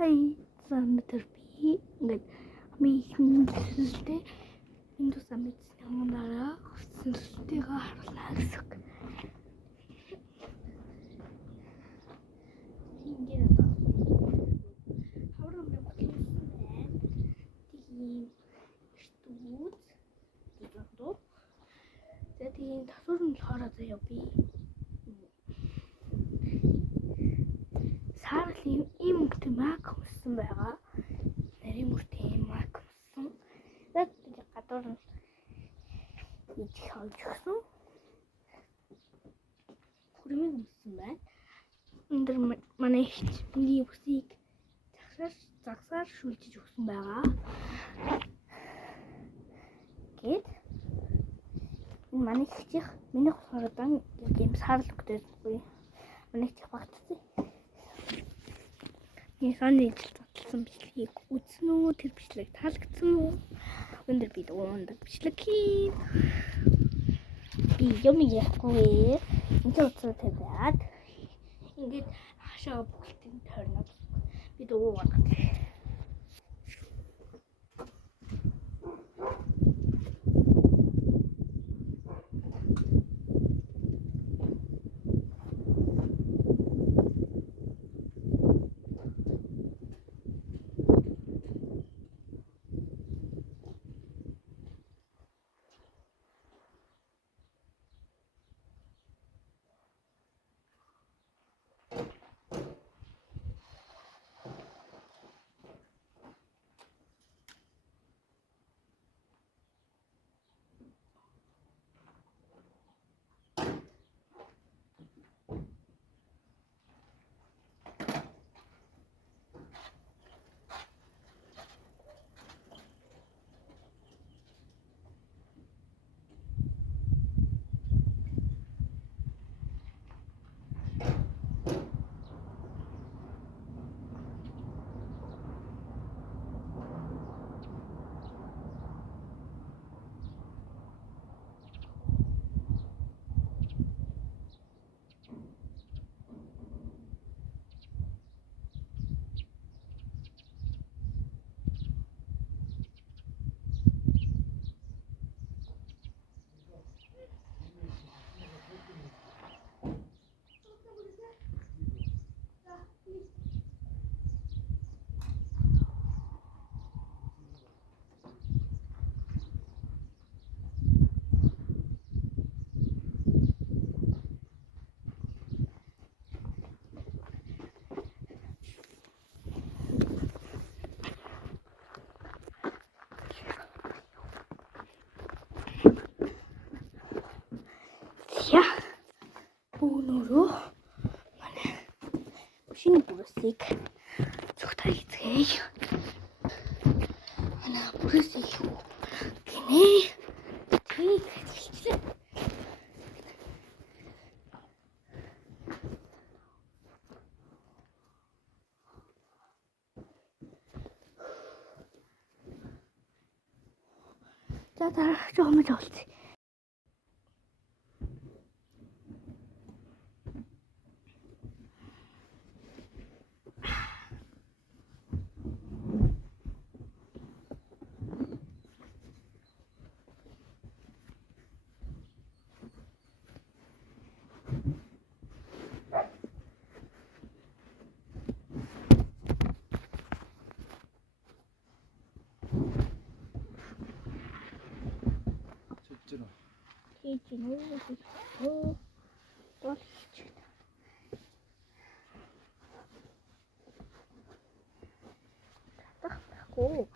өнөөдөр би ингээд ихэнхдээ энэ тусаа мэдсэн дараа хүсэлтэйгээ харуулна гэсэн. Ингээд одоо хаврын бодлоо байна. Тийм штууд дуу. Тэгээд tasвар нь болохоор заяа би сарлийн ийм мөнгөтэй маг хүссэн байгаа. Нарийн мөртэй маг хүссэн. Тэгээд гадуур нь идэх авч өгсөн. Хүрмэг хүссэн байна. Өндөр манай ихч миний бүсийг загсаар шүлжиж өгсөн байгаа. Гэт энэ манай ихчих миний хурдан юм сарл өгдөөгүй. Манай ихчих багтсан. Энэ сони татсан бичлэгийг үзсэн үү? Тэр бичлэг таалагдсан уу? Өндөр би дуундаг бичлэг хийн. Би юм яахгүй. Энд утсаа тавиад ингээд хашаа бүхэлдэн тойрно. Би дуу гаргав. Өнөөрөө манай шинэ бүрсийг зүгтээ хийцгээе. Манай бүрсийг юу гинэ? Тэг хэлчихлээ. За дараа жоохон болцсон. Хийж нөө болж чадахгүй.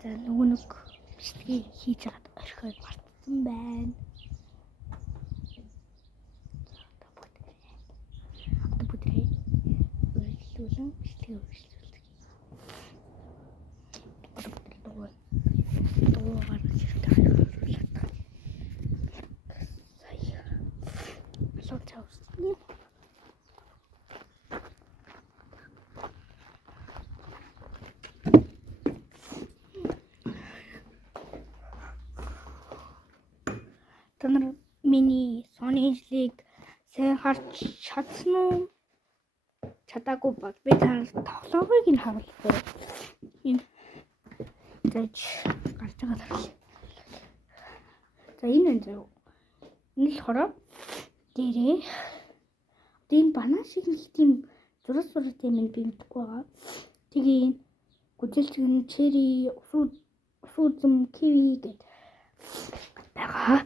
За нөгөө нэг бичлэгийг хийж хагаад орхиод мартсан байна. Одоо бүдрээ үйлдүүлэн бичлэгийг үргэлжлүүлдэг. Одоо бүдрээ дуугаар хэрэгтэй хайрлуулдаг. Сая. Лоо чавсан. Та нар миний сонирхлыг сайн харж чадсан уу? Чадаагүй бол би танаас тоглоомыг нь харуулъя. Энэ зэж гарч байгаа л. За энэ зөө. Энэ л хороо дээрээ. Энэ банан шиг нэг тийм зураг тийм юм бимдэггүй байгаа. Тэгээ гүжэлцгэн чери усуудам киви гэдэг байгаа.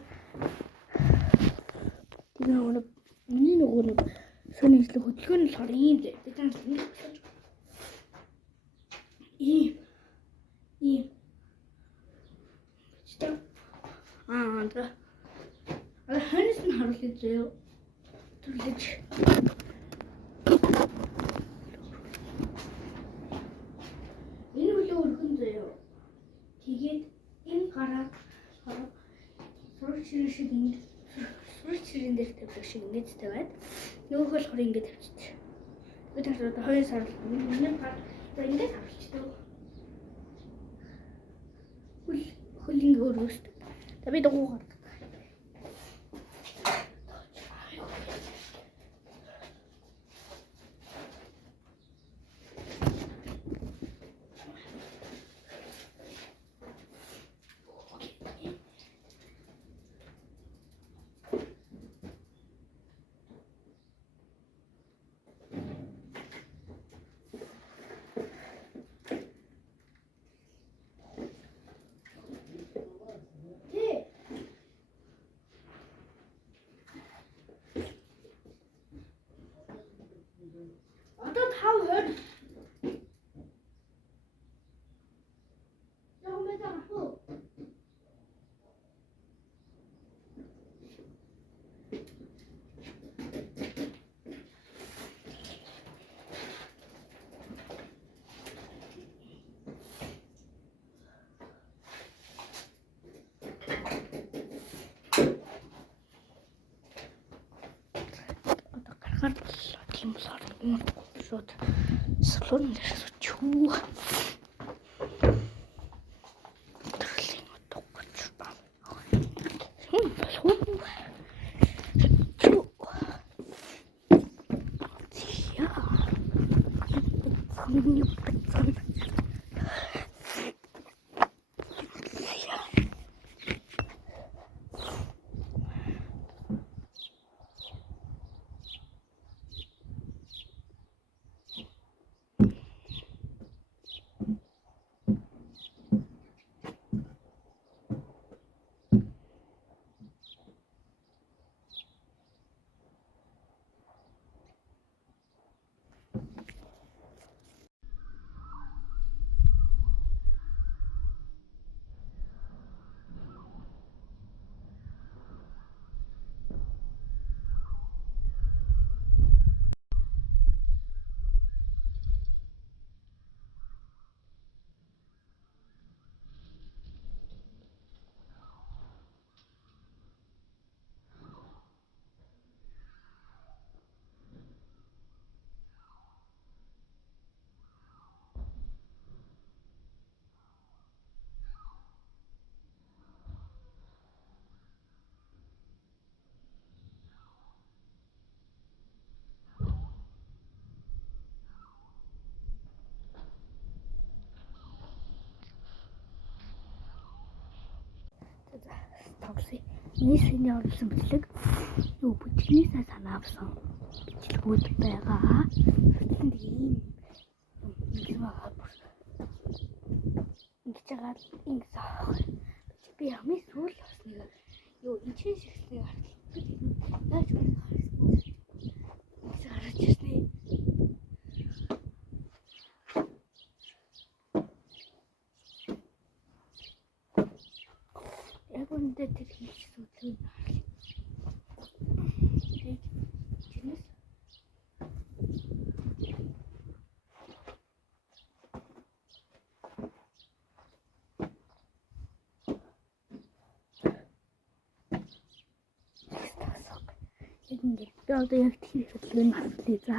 Тэгээ нөгөө сонирхлыг хөдөлгөөн нь болохоор ийм дээ. Би танаас нэг асууж байна. Ийм. Читэй. За. Ханаас нь харуулъя зөө. Түрлэж. Энэ үлээ өргөн зөө. Тэгээд энэ гараад сурч шиг ингэ сурч дээр тавьдаг шиг ингэж тавиад нөгөөх болохоор ингэ тавьчих. Би тэр одоо 2 сар миний гар за ингэ тавьчихдаг. Хөл ингэ өргөсдөг. За би дуугаар. Тийм болохоор шууд салон дээр суучихгүй. Төрлийн утгач ба. Тавсан. Нийсний оруулсан бичлэг юу бүтгэнээсээ санаа авсан бичлэгүүд байгаа. Тэнд ийм байгаа бүр ингэж байгаа ингэж би хамгийн сүүл болсныг юу энэ шигснийг харсан. Яаж үгүй харж ирсэн. тэр хийчихсэн үдлийг харуулъя. Чинээс яг ингэ би одоо яг тэр хөдөлгөөний харуулъя за.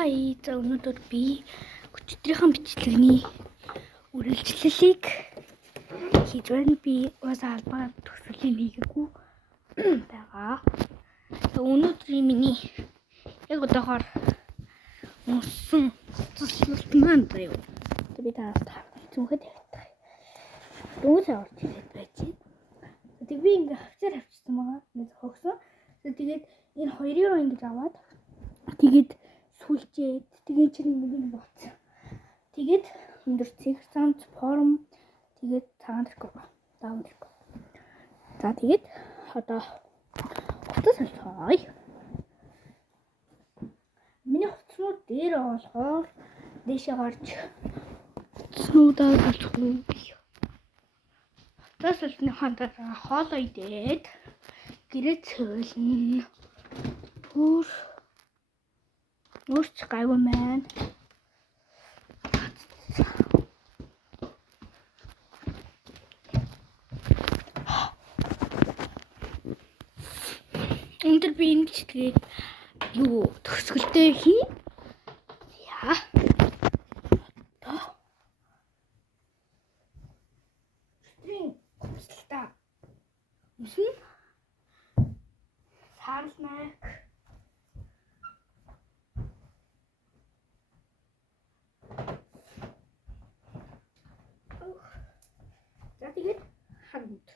Хай, за өнөөдөр би өчигдрийнхэн бичлэгний үргэлжлэлийг хийж байна. Би уусаа албаа төгсгөлийн хийгээгүй байгаа. Өнөөдрийн миний яг одоогоор унсан цэцлэлт маань байна. Би тааста зүнхэд явах. Дөнгөж авч ирээд байж байна. Тэгээд би ингээ хавцсан байгаа. Нэг хогсон. Тэгээд энэ хоёрыг ингэж аваад тэгээд сүлжээд тэгээд чинь нэг боцсон. Тэгээд өндөр цэгц цамц форм тэгээд цагаан тэрхүү даун тэрхүү. За тэгээд одоо утас солихой. Миний утаснууд дээр болохоор дэшээ гарч утаснуудаа солихгүй. Утас солихны хандаа хоолоо идээд гэрээ цэвэрлэн Өөрч гайгүй маань. Өндөр би энэ бичлэгийг юу төгсгөлтэй хий. Яа. Одоо. Стринг хөсөлтөө. Мөсөн. Сарлнаг. Тэгээд ханд.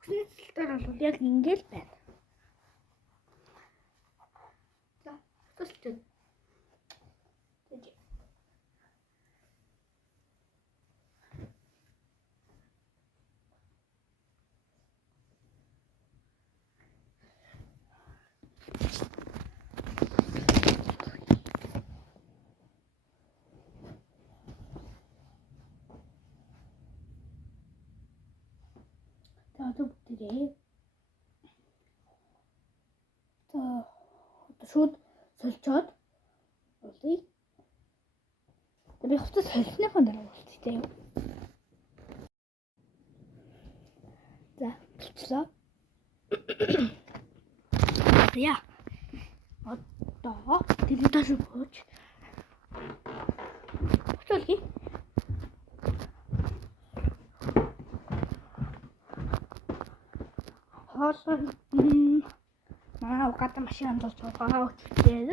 Үсэлтээр бол яг ингээл байна. За, төсөлтөө. Одоо бүтээрээ. За шууд соличоод болъё. Би хувцас солихныхоо дараа болчихтой юу. За болчихлоо. Яа. Одоо телевизор бууж. Хөтөлгий. Хоолой манай угаатан машин амдуулж байгаа үчтэй.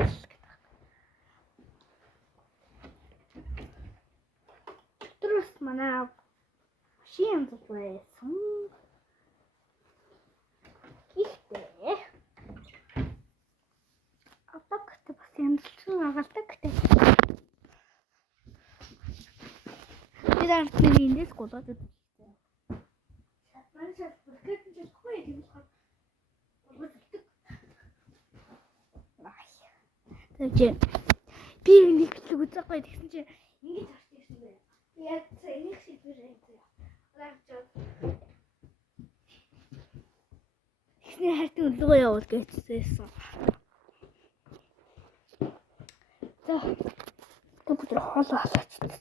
Тэрс манай машин янзууд байсан. Гэхдээ одоо гэдэг бас янзлсан агаалдаг гэдэг. Би дараагийн эндээс голоод үзсэн. Шатман бүркэт нь хөөе тийм болохоор голоод үздэг. Тэгээд би нэг бичлэг үзэх гоё тэгсэн чинь ингэж харсан юм байна. Яг энийг шийдвэр хийсэн. Эхний хартын үлгөө явуул гэжсэн. За. Бүгд хоол халаачдаг.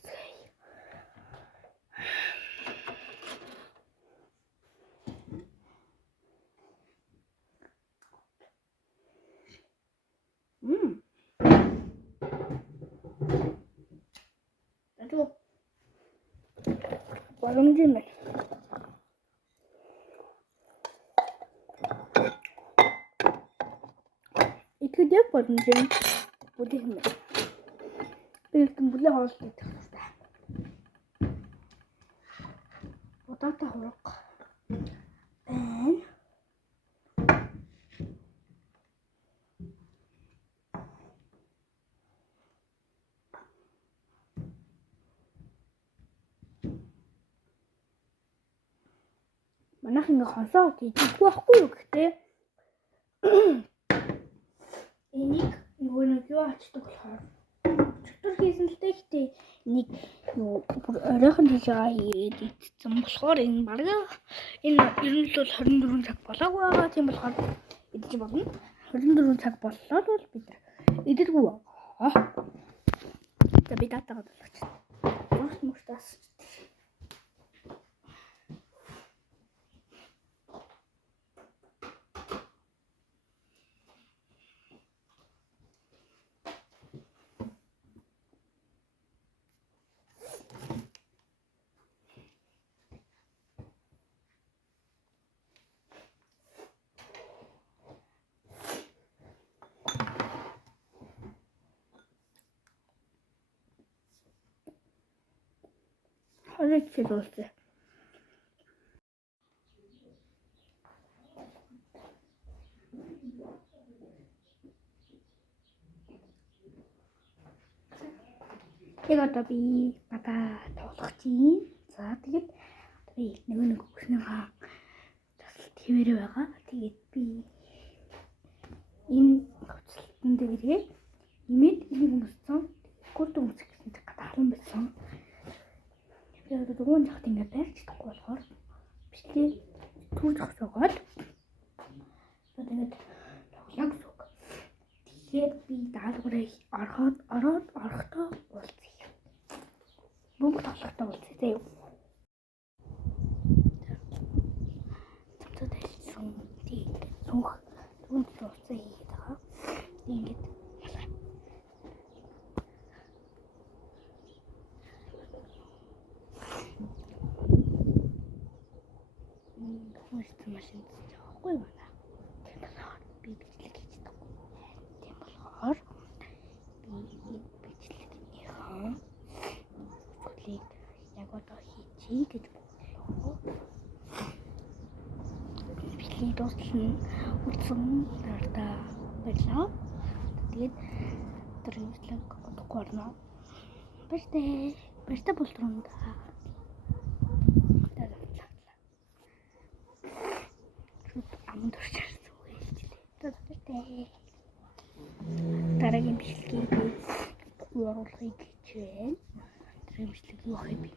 Ато. Боломжтой. Итгэдэг боломжтой. Бүдэх юм. Бэлтэн бүлээ хоол идэх хэрэгтэй. Удаатай хураг. Манайх ингээ хонсоо хийдэггүй байхгүй юу гэхдээ энийг нөгөө нэг юу ачдаг болохоор чөтгөр хийсэн л дээ гэхдээ нэг юу оройхон хийж байгаа хийгээд идсэн болохоор энэ баг энэ ер нь л бол 24 цаг болоогүй байгаа тийм болохоор идэж болно 24 цаг боллоо бол бид идэлгүй байгаа. За би датагаа болгоч. Мөртөөс Алексей Толстой. Сега одоо би бата тоглох чинь. За тэгээд би нэг өгснөгаа твэрээ байгаа. Тэгээд би энэ хөцөлтөнд дээрээ нэмээд энийг өмссөн. Гурд өмсөх гэсэн чинь гадаалan байсан. Яг дөрвөн захт ингэ барьж чадахгүй болохоор бичлээ түр зогсоогоод тэгээд тоглоог зүг. Тэгээд би даалгаврыг орохдоо уулзъя. Бүгд тоглохдоо уулзъя заяа. Цэцэд хэлсэн тий зүг түн уулзъя хийгээд байгаа. Ингээд машин зөөхгүй байна. Би бичлэг хийж чадахгүй. Тийм болохоор би бичлэгийнхаа бүлийг яг одоо хийчихье гэж бодлоо. Бичлэг дуусна. Үзсэн дараа баярлаа. Тэгээд тэр бичлэг удахгүй байна. Баяртай болдроонд дараагийн бичлэгийг би оруулахыг гэж байна. Дараагийн бичлэг юу ахыг би